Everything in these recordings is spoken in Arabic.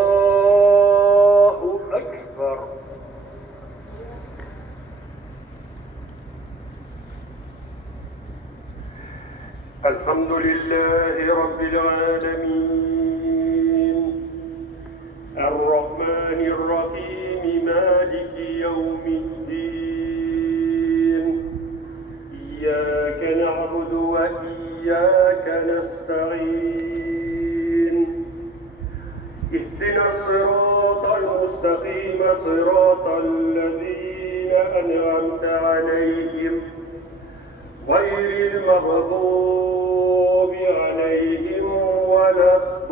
الله أكبر. الحمد لله رب العالمين الرحمن الرحيم مالك يوم الدين إياك نعبد وإياك نستعين اهدنا الصراط المستقيم صراط الذين أنعمت عليهم غير المغضوب عليهم ولا الضالين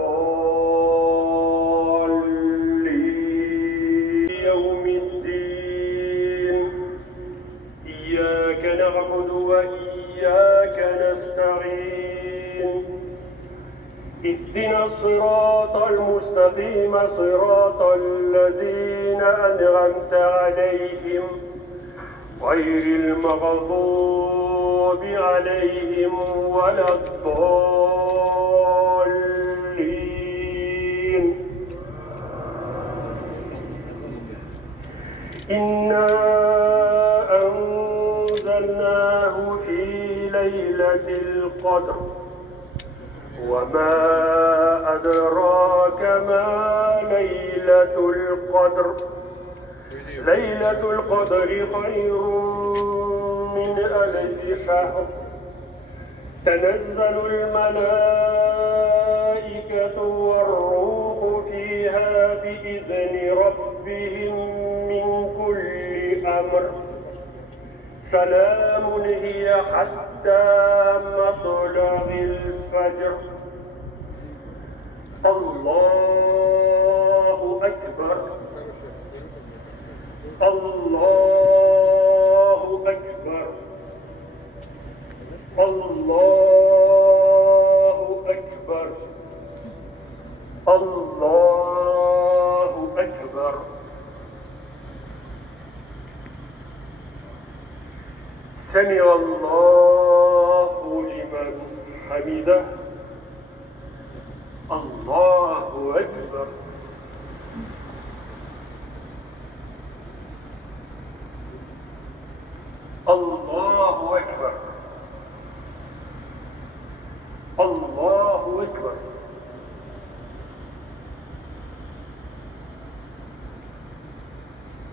يوم الدين إياك نعبد وإياك نستعين اهدنا الصراط المستقيم صراط الذين أنعمت عليهم غير المغضوب عليهم ولا الضالين. إنا أنزلناه في ليلة القدر وما أدراك ما ليلة القدر. ليلة القدر خير من 1000 شهر. تنزل الملائكة والروح فيها بإذن ربهم من كل أمر. سلام هي حتى مطلع الفجر. الله أكبر. الله أكبر. الله أكبر. الله أكبر. سمع الله لمن حمده. الله أكبر. الله أكبر. الله أكبر.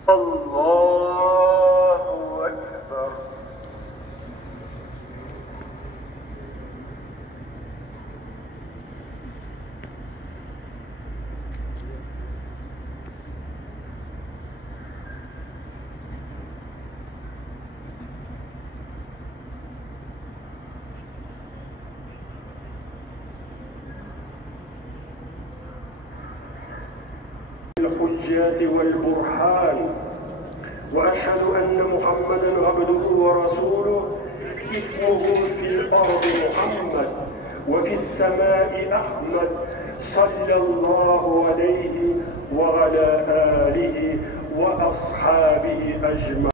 الله أكبر. الحجات والبرهان وأشهد أن محمدا عبده ورسوله. اسمه في الأرض محمد وفي السماء أحمد صلى الله عليه وعلى آله وأصحابه أجمعين.